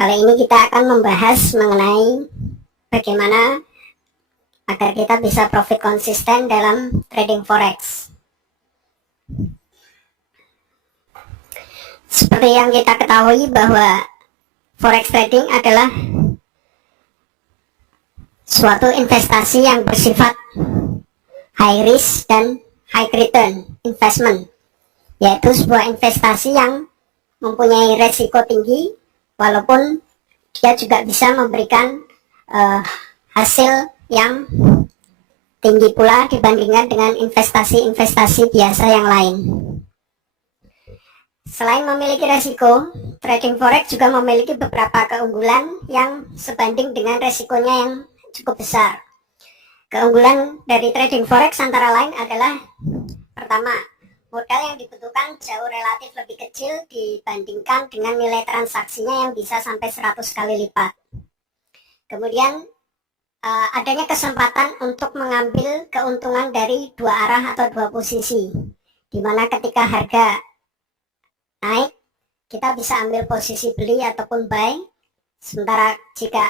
Kali ini kita akan membahas mengenai bagaimana agar kita bisa profit konsisten dalam trading forex. Seperti yang kita ketahui bahwa forex trading adalah suatu investasi yang bersifat high risk dan high return investment, yaitu sebuah investasi yang mempunyai resiko tinggi walaupun dia juga bisa memberikan hasil yang tinggi pula dibandingkan dengan investasi-investasi biasa yang lain. Selain memiliki resiko, trading forex juga memiliki beberapa keunggulan yang sebanding dengan resikonya yang cukup besar. Keunggulan dari trading forex antara lain adalah, pertama, modal yang dibutuhkan jauh relatif lebih kecil dibandingkan dengan nilai transaksinya yang bisa sampai 100 kali lipat. Kemudian adanya kesempatan untuk mengambil keuntungan dari dua arah atau dua posisi, di mana ketika harga naik kita bisa ambil posisi beli ataupun buy, sementara jika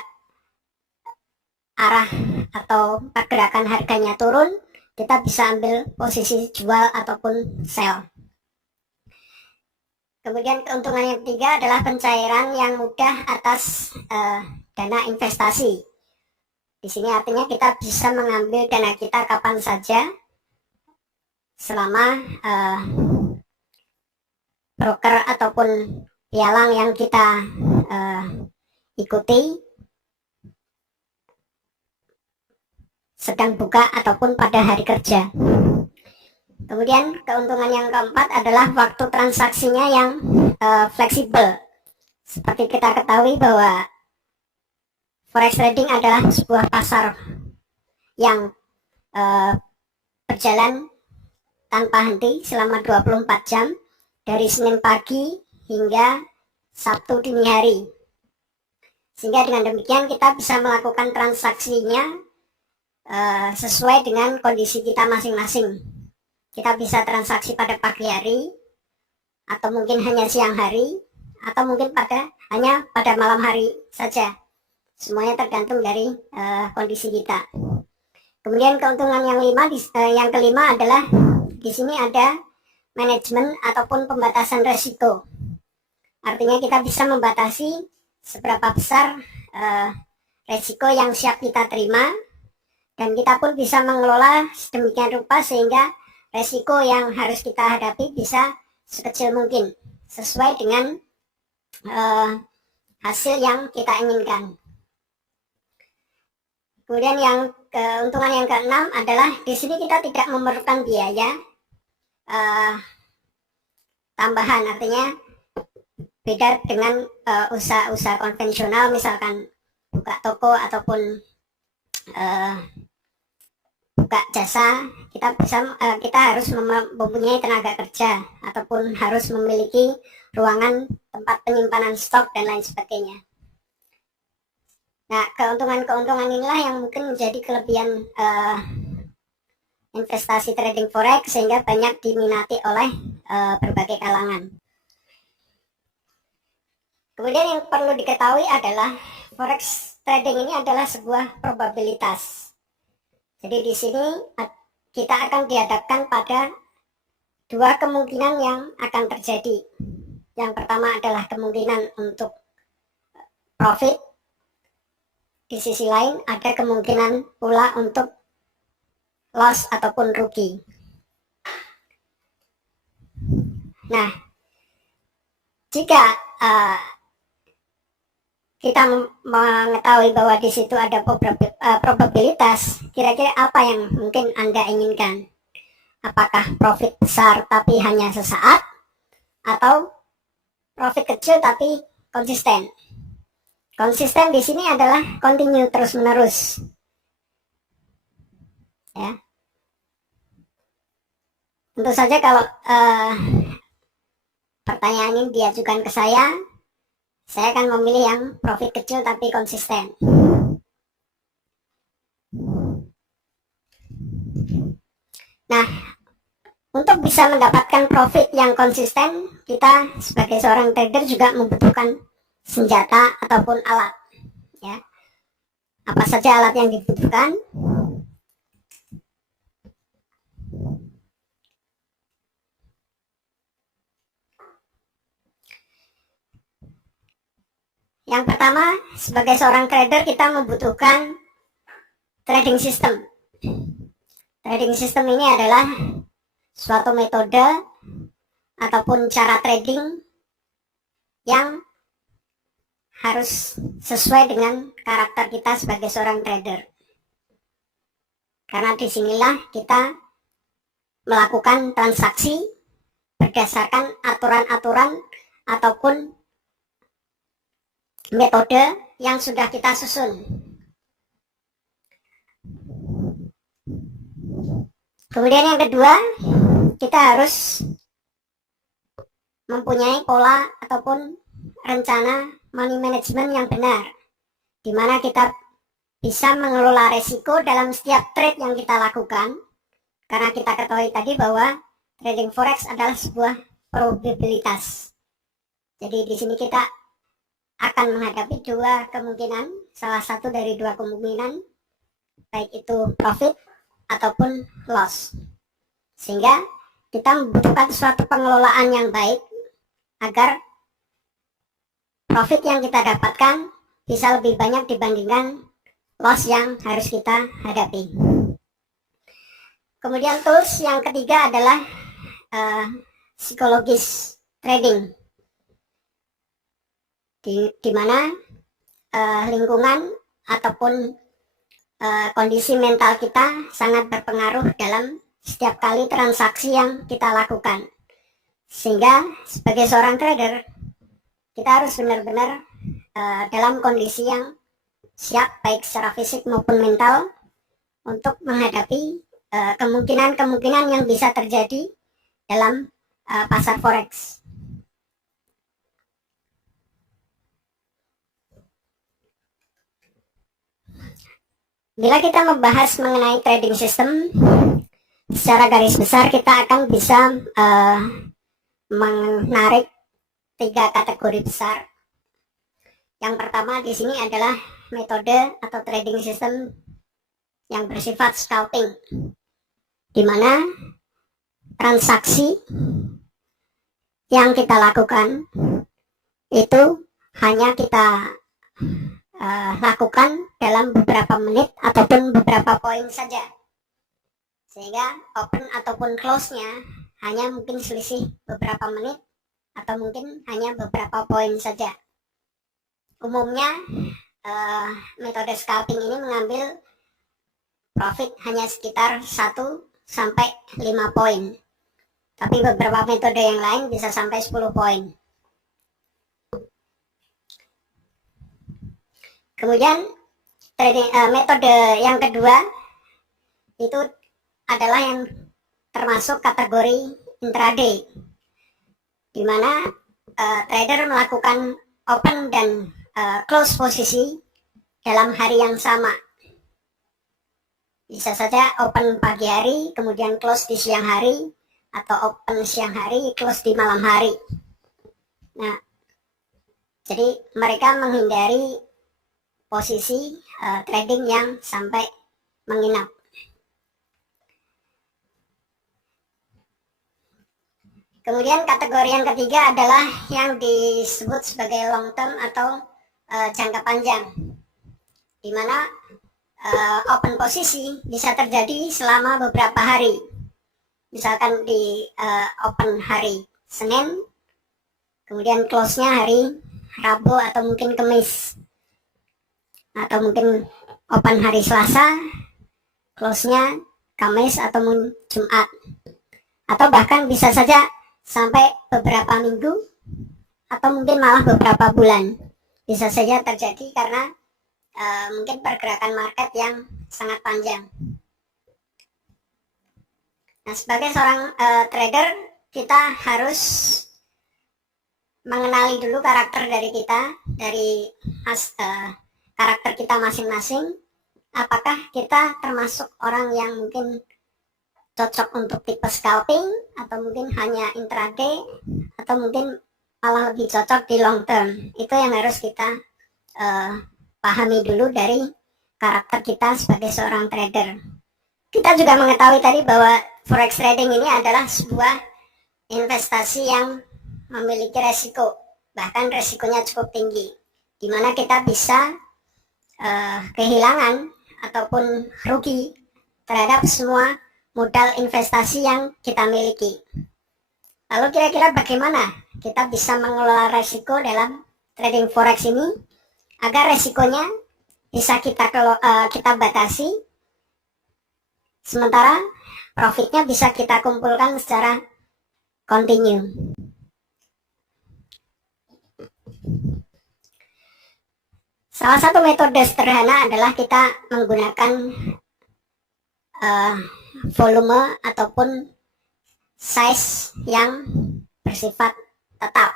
arah atau pergerakan harganya turun, kita bisa ambil posisi jual ataupun sell. Kemudian keuntungan yang ketiga adalah pencairan yang mudah atas dana investasi. Di sini artinya kita bisa mengambil dana kita kapan saja selama broker ataupun pialang yang kita ikuti sedang buka ataupun pada hari kerja. Kemudian keuntungan yang keempat adalah waktu transaksinya yang fleksibel. Seperti kita ketahui bahwa forex trading adalah sebuah pasar yang berjalan tanpa henti selama 24 jam dari Senin pagi hingga Sabtu dini hari. Sehingga dengan demikian kita bisa melakukan transaksinya sesuai dengan kondisi kita masing-masing. Kita bisa transaksi pada pagi hari, atau mungkin hanya siang hari, atau mungkin hanya pada malam hari saja. Semuanya tergantung dari kondisi kita. Kemudian keuntungan yang kelima adalah di sini ada manajemen ataupun pembatasan resiko. Artinya kita bisa membatasi seberapa besar resiko yang siap kita terima, dan kita pun bisa mengelola sedemikian rupa sehingga resiko yang harus kita hadapi bisa sekecil mungkin, sesuai dengan hasil yang kita inginkan. Kemudian keuntungan yang keenam adalah di sini kita tidak memerlukan biaya tambahan. Artinya beda dengan usaha-usaha konvensional, misalkan buka toko ataupun buka jasa, kita harus mempunyai tenaga kerja ataupun harus memiliki ruangan tempat penyimpanan stok dan lain sebagainya. Nah, keuntungan-keuntungan inilah yang mungkin menjadi kelebihan investasi trading forex sehingga banyak diminati oleh berbagai kalangan. Kemudian yang perlu diketahui adalah forex trading ini adalah sebuah probabilitas. Jadi di sini kita akan dihadapkan pada dua kemungkinan yang akan terjadi. Yang pertama adalah kemungkinan untuk profit. Di sisi lain ada kemungkinan pula untuk loss ataupun rugi. Nah, jika kita mengetahui bahwa di situ ada probabilitas, kira-kira apa yang mungkin Anda inginkan? Apakah profit besar tapi hanya sesaat, atau profit kecil tapi konsisten? Konsisten di sini adalah continue, terus-menerus. Ya. Tentu saja kalau pertanyaan ini diajukan ke saya akan memilih yang profit kecil tapi konsisten. Nah, untuk bisa mendapatkan profit yang konsisten, kita sebagai seorang trader juga membutuhkan senjata ataupun alat, ya. Apa saja alat yang dibutuhkan? Yang pertama, sebagai seorang trader kita membutuhkan trading system. Trading system ini adalah suatu metode ataupun cara trading yang harus sesuai dengan karakter kita sebagai seorang trader. Karena disinilah kita melakukan transaksi berdasarkan aturan-aturan ataupun metode yang sudah kita susun. Kemudian yang kedua, kita harus mempunyai pola ataupun rencana money management yang benar, di mana kita bisa mengelola resiko dalam setiap trade yang kita lakukan, karena kita ketahui tadi bahwa trading forex adalah sebuah probabilitas. Jadi di sini kita akan menghadapi dua kemungkinan, salah satu dari dua kemungkinan, baik itu profit ataupun loss. Sehingga kita membutuhkan suatu pengelolaan yang baik agar profit yang kita dapatkan bisa lebih banyak dibandingkan loss yang harus kita hadapi. Kemudian tools yang ketiga adalah psikologis trading, di mana lingkungan ataupun kondisi mental kita sangat berpengaruh dalam setiap kali transaksi yang kita lakukan. Sehingga sebagai seorang trader kita harus benar-benar dalam kondisi yang siap baik secara fisik maupun mental untuk menghadapi kemungkinan-kemungkinan yang bisa terjadi dalam pasar forex. Bila kita membahas mengenai trading system, secara garis besar kita akan bisa menarik tiga kategori besar. Yang pertama di sini adalah metode atau trading system yang bersifat scalping, di mana transaksi yang kita lakukan itu hanya kita lakukan dalam beberapa menit ataupun beberapa poin saja, sehingga open ataupun close-nya hanya mungkin selisih beberapa menit atau mungkin hanya beberapa poin saja. Umumnya metode scalping ini mengambil profit hanya sekitar 1 sampai 5 poin, tapi beberapa metode yang lain bisa sampai 10 poin. Kemudian metode yang kedua itu adalah yang termasuk kategori intraday, di mana trader melakukan open dan close posisi dalam hari yang sama. Bisa saja open pagi hari, kemudian close di siang hari, atau open siang hari, close di malam hari. Nah, jadi mereka menghindari posisi trading yang sampai menginap. Kemudian kategori yang ketiga adalah yang disebut sebagai long term atau jangka panjang, di mana open posisi bisa terjadi selama beberapa hari. Misalkan di open hari Senin, kemudian close-nya hari Rabu atau mungkin Kamis, atau mungkin open hari Selasa, close-nya Kamis atau mungkin Jumat, atau bahkan bisa saja sampai beberapa minggu atau mungkin malah beberapa bulan. Bisa saja terjadi karena mungkin pergerakan market yang sangat panjang. Nah, sebagai seorang trader kita harus mengenali dulu karakter dari kita, dari karakter kita masing-masing. Apakah kita termasuk orang yang mungkin cocok untuk tipe scalping, atau mungkin hanya intraday, atau mungkin malah lebih cocok di long term. Itu yang harus kita pahami dulu dari karakter kita sebagai seorang trader. Kita juga mengetahui tadi bahwa forex trading ini adalah sebuah investasi yang memiliki resiko, bahkan resikonya cukup tinggi, di mana kita bisa kehilangan ataupun rugi terhadap semua modal investasi yang kita miliki. Lalu kira-kira bagaimana kita bisa mengelola resiko dalam trading forex ini agar resikonya bisa kita batasi, sementara profitnya bisa kita kumpulkan secara kontinu. Salah satu metode sederhana adalah kita menggunakan volume ataupun size yang bersifat tetap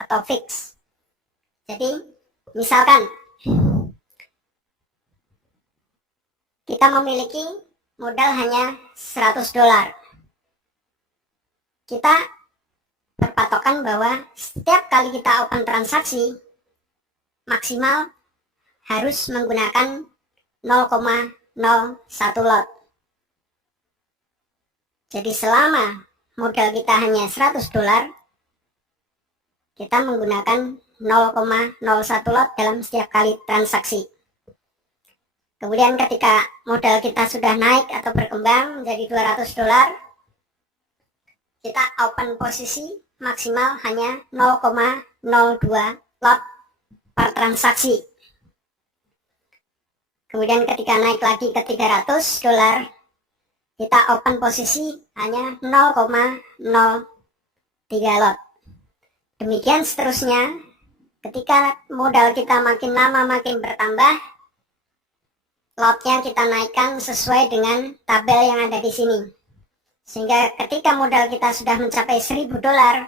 atau fix. Jadi misalkan kita memiliki modal hanya 100 dolar. Kita berpatokan bahwa setiap kali kita open transaksi maksimal harus menggunakan 0,01 lot. Jadi selama modal kita hanya 100 dolar, kita menggunakan 0,01 lot dalam setiap kali transaksi. Kemudian ketika modal kita sudah naik atau berkembang menjadi 200 dolar, kita open posisi maksimal hanya 0,02 lot per transaksi. Kemudian ketika naik lagi ke 300 dolar, kita open posisi hanya 0,03 lot. Demikian seterusnya, ketika modal kita makin lama makin bertambah, lotnya kita naikkan sesuai dengan tabel yang ada di sini. Sehingga ketika modal kita sudah mencapai 1000 dolar,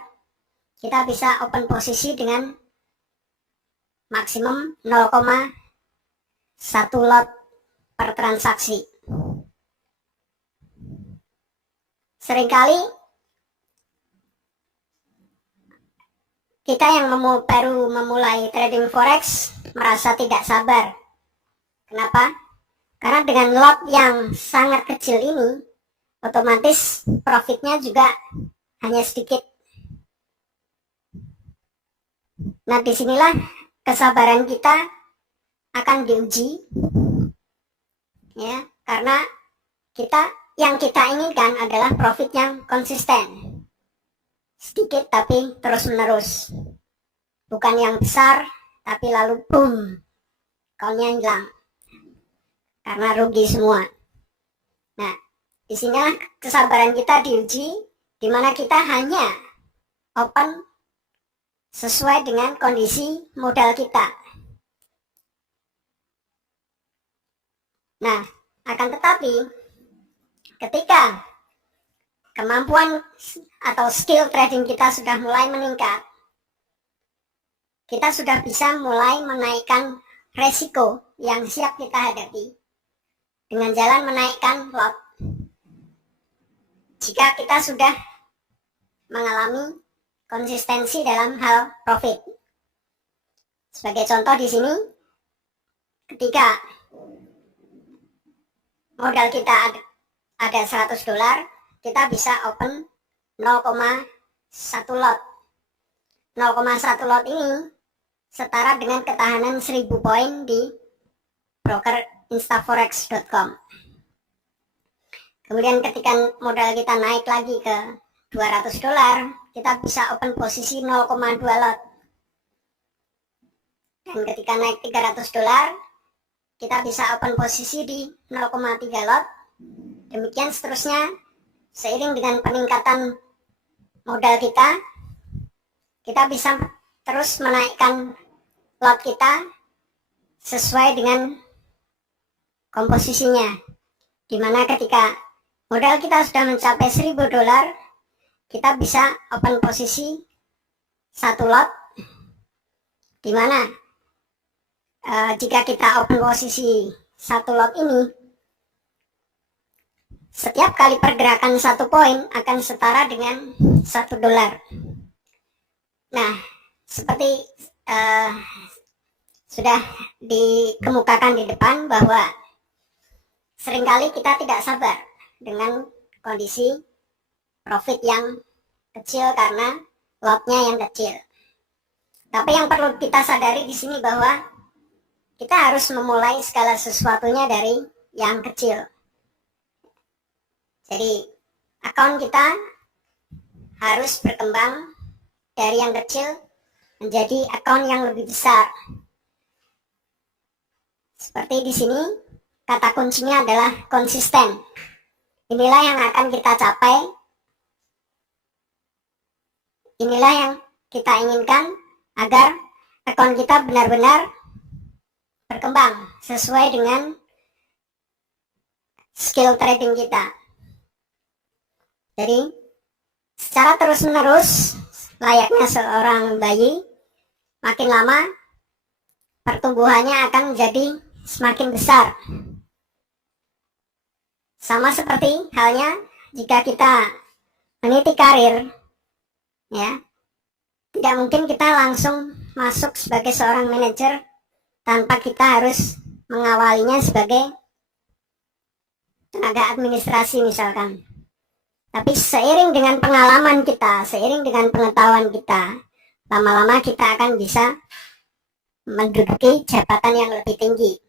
kita bisa open posisi dengan maksimum 0,1 lot per transaksi. Seringkali kita yang baru memulai trading forex merasa tidak sabar. Kenapa? Karena dengan lot yang sangat kecil ini, otomatis profitnya juga hanya sedikit. Nah, disinilah kesabaran kita akan diuji, ya, karena yang kita inginkan adalah profit yang konsisten, sedikit tapi terus menerus, bukan yang besar tapi lalu boom, call-nya hilang karena rugi semua. Nah, disinilah kesabaran kita diuji, di mana kita hanya open sesuai dengan kondisi modal kita. Nah, akan tetapi ketika kemampuan atau skill trading kita sudah mulai meningkat, kita sudah bisa mulai menaikkan resiko yang siap kita hadapi dengan jalan menaikkan lot. Jika kita sudah mengalami konsistensi dalam hal profit. Sebagai contoh di sini, ketika modal kita ada 100 dolar, kita bisa open 0,1 lot. 0,1 lot ini setara dengan ketahanan 1000 poin di broker instaforex.com. Kemudian ketika modal kita naik lagi ke 200 dolar, kita bisa open posisi 0,2 lot. Dan ketika naik 300 dolar, kita bisa open posisi di 0,3 lot. Demikian seterusnya, seiring dengan peningkatan modal kita bisa terus menaikkan lot kita sesuai dengan komposisinya. Dimana ketika modal kita sudah mencapai 1000 dolar, kita bisa open posisi 1 lot, dimana jika kita open posisi 1 lot ini, setiap kali pergerakan 1 poin akan setara dengan 1 dolar. Nah, Seperti sudah dikemukakan di depan bahwa seringkali kita tidak sabar dengan kondisi profit yang kecil karena lotnya yang kecil. Tapi yang perlu kita sadari di sini bahwa kita harus memulai segala sesuatunya dari yang kecil. Jadi akun kita harus berkembang dari yang kecil menjadi akun yang lebih besar. Seperti di sini, kata kuncinya adalah konsisten. Inilah yang akan kita capai. Inilah yang kita inginkan agar akun kita benar-benar berkembang sesuai dengan skill trading kita. Jadi, secara terus-menerus, layaknya seorang bayi, makin lama pertumbuhannya akan menjadi semakin besar. Sama seperti halnya jika kita meniti karir, ya, tidak mungkin kita langsung masuk sebagai seorang manajer tanpa kita harus mengawalinya sebagai tenaga administrasi misalkan. Tapi seiring dengan pengalaman kita, seiring dengan pengetahuan kita, lama-lama kita akan bisa menduduki jabatan yang lebih tinggi.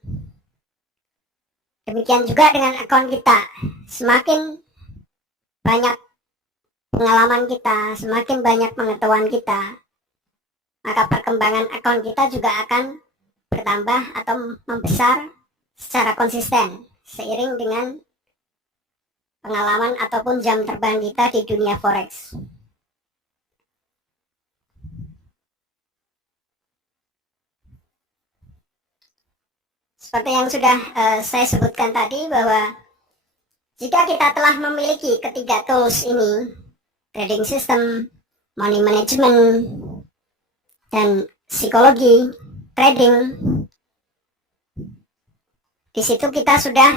Demikian juga dengan akun kita. Semakin banyak pengalaman kita, semakin banyak pengetahuan kita, maka perkembangan akun kita juga akan bertambah atau membesar secara konsisten seiring dengan pengalaman ataupun jam terbang kita di dunia forex. Seperti yang sudah saya sebutkan tadi bahwa jika kita telah memiliki ketiga tools ini, trading system, money management, dan psikologi trading, di situ kita sudah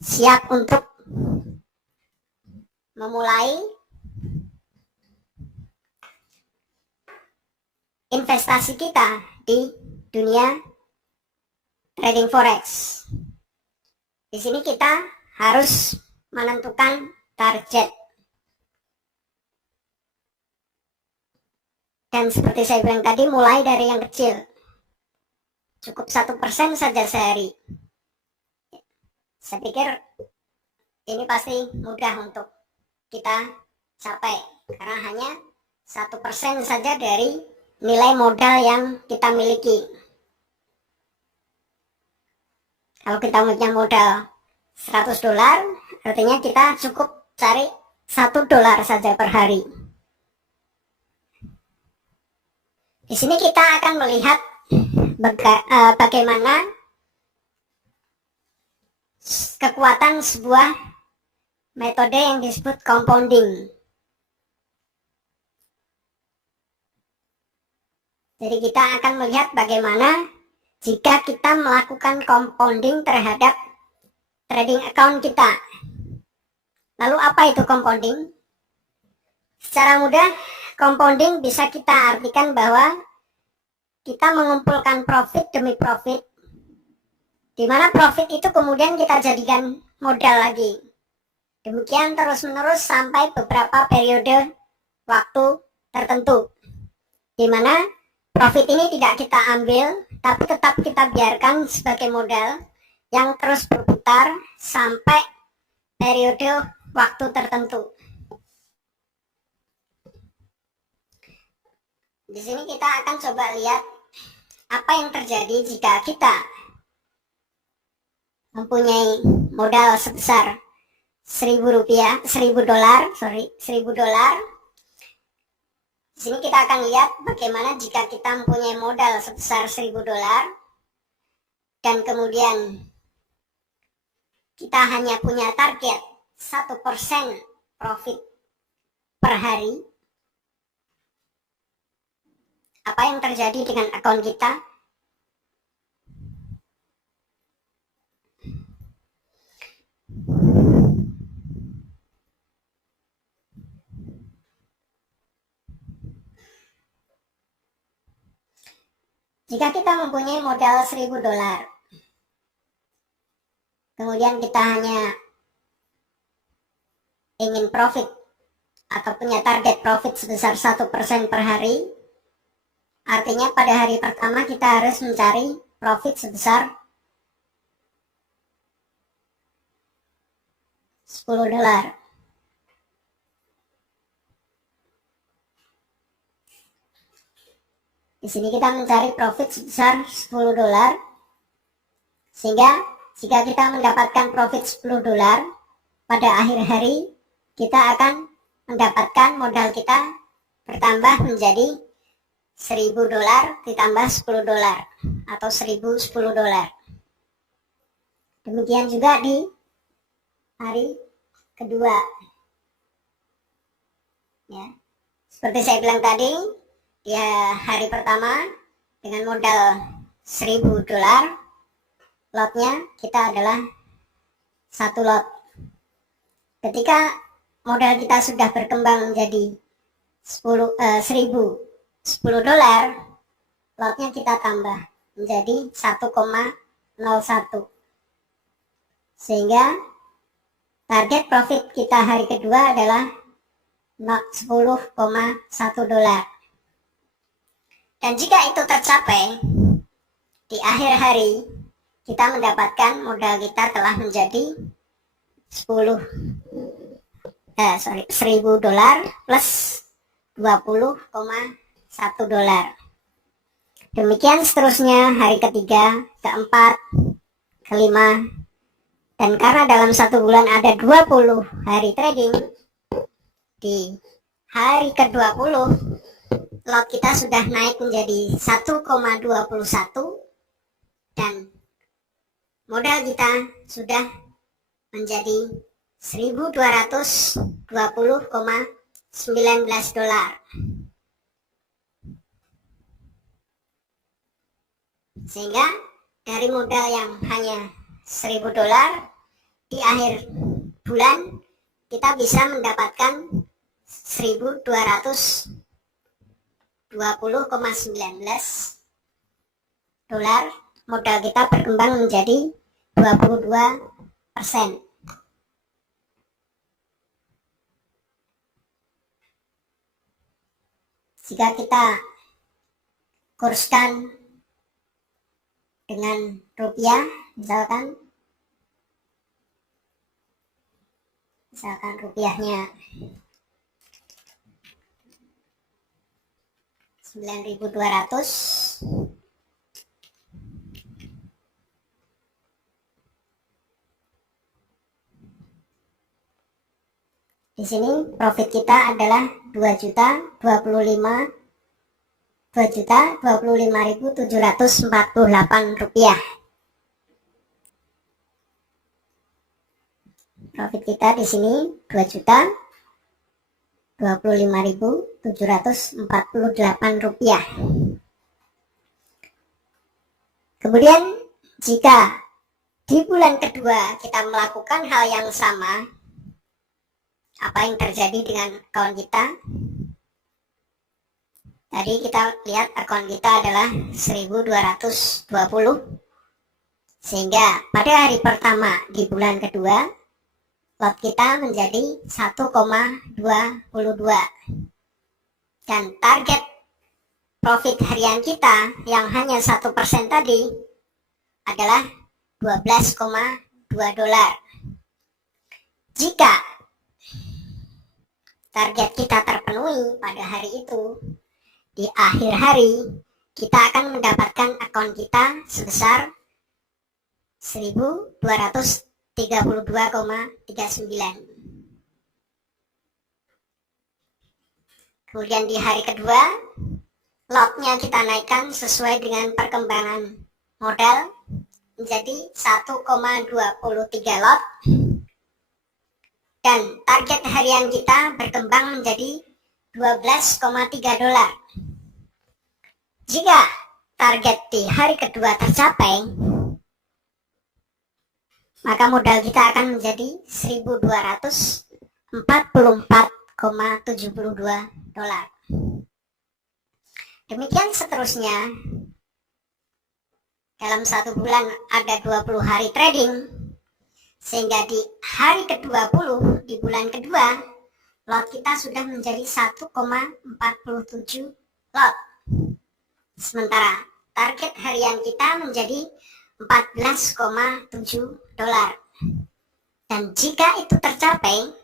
siap untuk memulai investasi kita di dunia trading forex. Di sini kita harus menentukan target. Dan seperti saya bilang tadi, mulai dari yang kecil. Cukup 1% saja sehari. Saya pikir ini pasti mudah untuk kita capai. Karena hanya 1% saja dari nilai modal yang kita miliki. Kalau kita punya modal $100, artinya kita cukup cari $1 saja per hari. Di sini kita akan melihat bagaimana kekuatan sebuah metode yang disebut compounding. Jadi kita akan melihat bagaimana jika kita melakukan compounding terhadap trading account kita. Lalu apa itu compounding? Secara mudah, compounding bisa kita artikan bahwa kita mengumpulkan profit demi profit, di mana profit itu kemudian kita jadikan modal lagi. Demikian terus-menerus sampai beberapa periode waktu tertentu, di mana profit ini tidak kita ambil, tapi tetap kita biarkan sebagai modal yang terus berputar sampai periode waktu tertentu. Di sini kita akan coba lihat apa yang terjadi jika kita mempunyai modal sebesar $1.000. Di sini kita akan lihat bagaimana jika kita mempunyai modal sebesar $1.000 dan kemudian kita hanya punya target 1% profit per hari. Apa yang terjadi dengan akun kita? Jika kita mempunyai modal 1.000 dolar, kemudian kita hanya ingin profit atau punya target profit sebesar 1% per hari, artinya pada hari pertama kita harus mencari profit sebesar 10 dolar. Di sini kita mencari profit sebesar 10 dolar. Sehingga jika kita mendapatkan profit 10 dolar, pada akhir hari kita akan mendapatkan modal kita bertambah menjadi 1.000 dolar ditambah 10 dolar atau 1.010 dolar. Demikian juga di hari kedua. Ya. Seperti saya bilang tadi, di hari pertama dengan modal 1.000 dolar, lotnya kita adalah 1 lot. Ketika modal kita sudah berkembang menjadi 1.010 dolar, lotnya kita tambah menjadi 1,01. Sehingga target profit kita hari kedua adalah 10,1 dolar. Dan jika itu tercapai, di akhir hari kita mendapatkan modal kita telah menjadi 1.000 dolar plus 20,1 dolar. Demikian seterusnya hari ketiga, keempat, kelima, dan karena dalam 1 bulan ada 20 hari trading, di hari ke-20 lot kita sudah naik menjadi 1,21 dan modal kita sudah menjadi 1.220,19 dolar. Sehingga dari modal yang hanya 1.000 dolar, di akhir bulan kita bisa mendapatkan 1.220,19 dolar. Modal kita berkembang menjadi 22%. Jika kita kurskan dengan rupiah, misalkan rupiahnya 9.200, di sini profit kita adalah 2.025.748 rupiah. Profit kita di sini 2.025.748 rupiah. Kemudian jika di bulan kedua kita melakukan hal yang sama, apa yang terjadi dengan akun kita? Tadi kita lihat akun kita adalah 1.220, sehingga pada hari pertama di bulan kedua lot kita menjadi 1,22 dan target profit harian kita yang hanya 1% tadi adalah 12,2 dolar. Jika target kita terpenuhi pada hari itu, di akhir hari kita akan mendapatkan akun kita sebesar 1.232,39. Kemudian di hari kedua, lotnya kita naikkan sesuai dengan perkembangan modal menjadi 1,23 lot. Dan target harian kita berkembang menjadi 12,3 dolar. Jika target di hari kedua tercapai, maka modal kita akan menjadi 1.244,72 dolar. Demikian seterusnya dalam satu bulan ada 20 hari trading, sehingga di hari ke-20 di bulan kedua lot kita sudah menjadi 1,47 lot. Sementara target harian kita menjadi 14,7 dolar. Dan jika itu tercapai,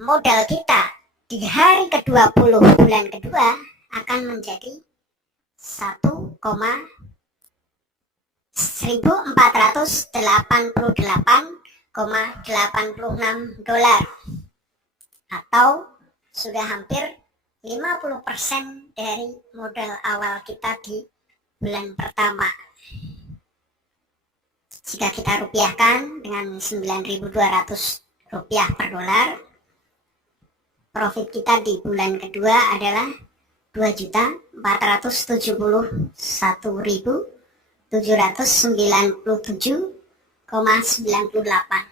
modal kita di hari ke-20 bulan kedua akan menjadi 1,1488,86 dolar, atau sudah hampir 50% dari modal awal kita di bulan pertama. Jika kita rupiahkan dengan 9.200 rupiah per dolar, profit kita di bulan kedua adalah 2.471.797,98.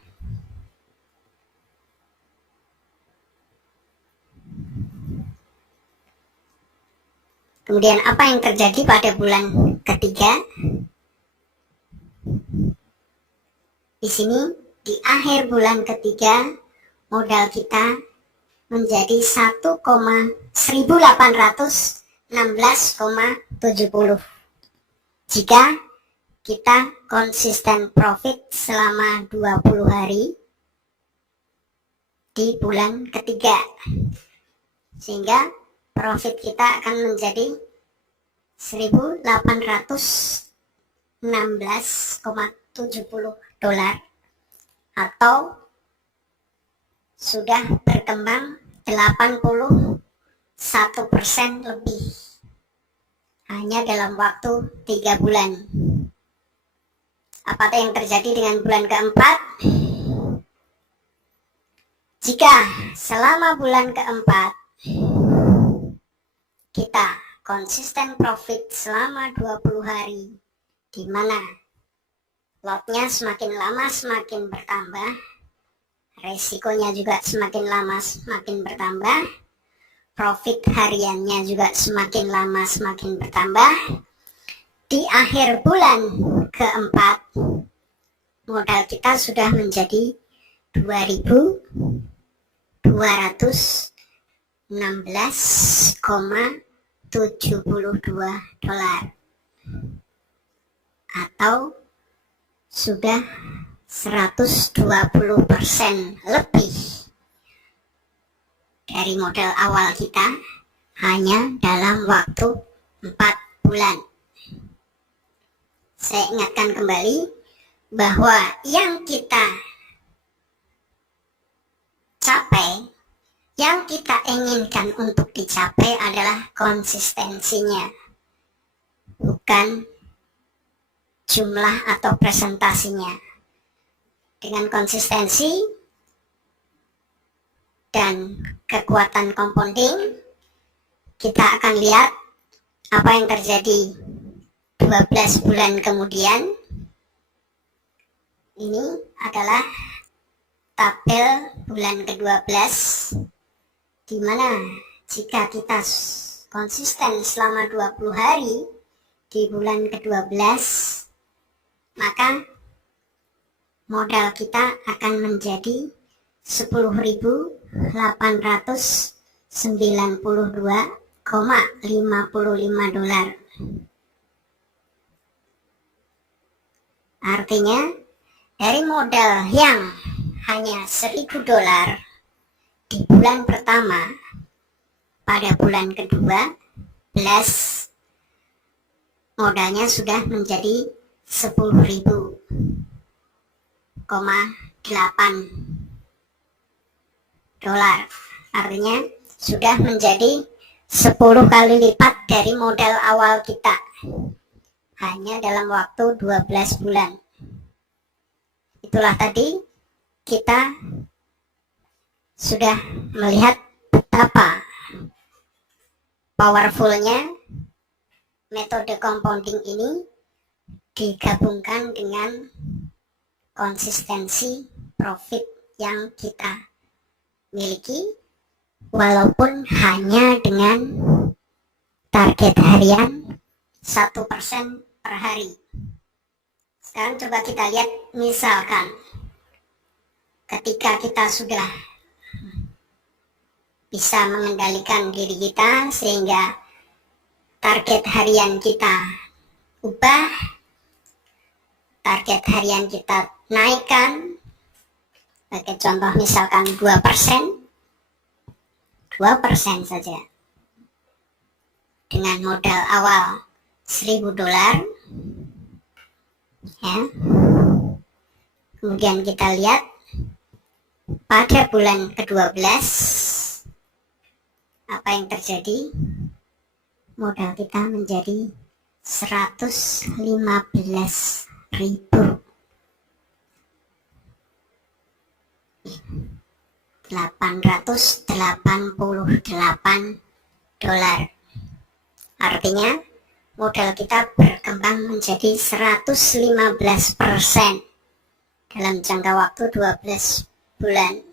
Kemudian apa yang terjadi pada bulan ketiga? Di sini di akhir bulan ketiga modal kita menjadi 1,1816,70. Jika kita konsisten profit selama 20 hari di bulan ketiga, sehingga profit kita akan menjadi 1.816,70 dolar, atau sudah berkembang 81% lebih hanya dalam waktu 3 bulan. Apa yang terjadi dengan bulan keempat? Jika selama bulan keempat kita konsisten profit selama 20 hari, di mana lotnya semakin lama semakin bertambah, resikonya juga semakin lama semakin bertambah, profit hariannya juga semakin lama semakin bertambah. Di akhir bulan keempat modal kita sudah menjadi 2.216,72 dolar, atau sudah 120% lebih dari modal awal kita hanya dalam waktu 4 bulan. Saya ingatkan kembali bahwa yang kita capai, yang kita inginkan untuk dicapai adalah konsistensinya, bukan jumlah atau presentasinya. Dengan konsistensi dan kekuatan compounding, kita akan lihat apa yang terjadi 12 bulan kemudian. Ini adalah tabel bulan ke-12, di mana jika kita konsisten selama 20 hari di bulan ke-12, maka modal kita akan menjadi 10.892,55 dolar. Artinya dari modal yang hanya 1.000 dolar di bulan pertama, pada bulan kedua plus modalnya sudah menjadi 10.000,8 dolar. Artinya sudah menjadi 10 kali lipat dari modal awal kita hanya dalam waktu 12 bulan. Itulah tadi kita sudah melihat betapa powerfulnya metode compounding ini digabungkan dengan konsistensi profit yang kita miliki, walaupun hanya dengan target harian 1% per hari. Sekarang coba kita lihat, misalkan ketika kita sudah bisa mengendalikan diri kita sehingga target harian kita ubah, target harian kita naikkan, sebagai contoh misalkan 2% saja, dengan modal awal $1.000, ya. Kemudian kita lihat pada bulan ke-12 apa yang terjadi. Modal kita menjadi 115.888 dolar. Artinya modal kita berkembang menjadi 115% dalam jangka waktu 12 bulan.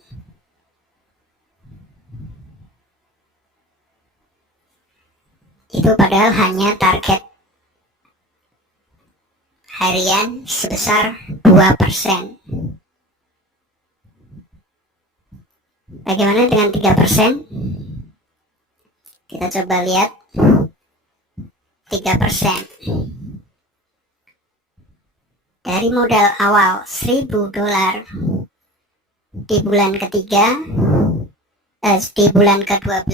Itu padahal hanya target harian sebesar 2%. Bagaimana dengan 3%? Kita coba lihat 3%. Dari modal awal $1.000 di bulan ketiga, di bulan ke-12,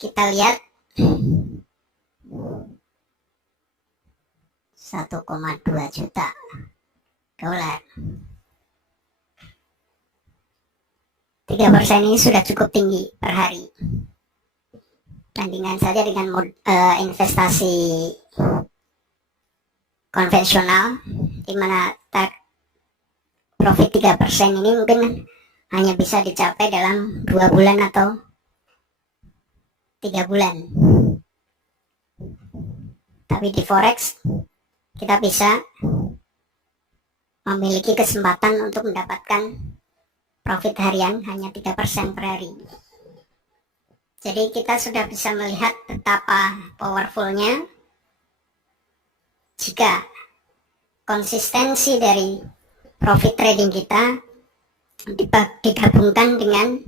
kita lihat 1,2 juta dolar. 3% ini sudah cukup tinggi per hari. Bandingkan saja dengan investasi konvensional, di mana profit 3% ini mungkin hanya bisa dicapai dalam 2 bulan atau 3 bulan. Tapi di forex kita bisa memiliki kesempatan untuk mendapatkan profit harian hanya 3% per hari. Jadi kita sudah bisa melihat betapa powerfulnya jika konsistensi dari profit trading kita digabungkan dengan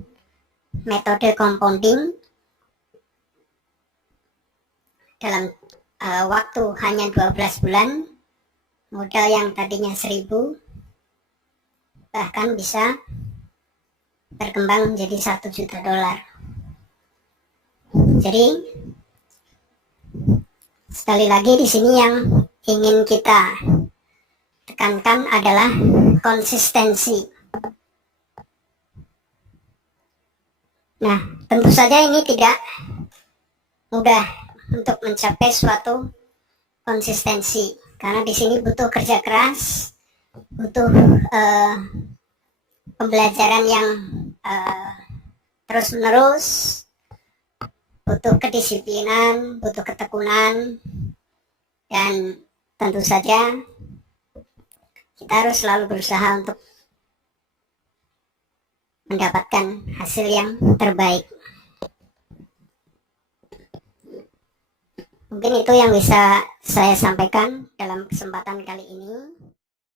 metode compounding dalam waktu hanya 12 bulan, modal yang tadinya 1.000 bahkan bisa berkembang menjadi 1 juta dolar. Jadi sekali lagi di sini yang ingin kita tekankan adalah konsistensi. Nah, tentu saja ini tidak mudah untuk mencapai suatu konsistensi, karena di sini butuh kerja keras, butuh pembelajaran yang terus-menerus, butuh kedisiplinan, butuh ketekunan, dan tentu saja kita harus selalu berusaha untuk mendapatkan hasil yang terbaik. Mungkin itu yang bisa saya sampaikan dalam kesempatan kali ini.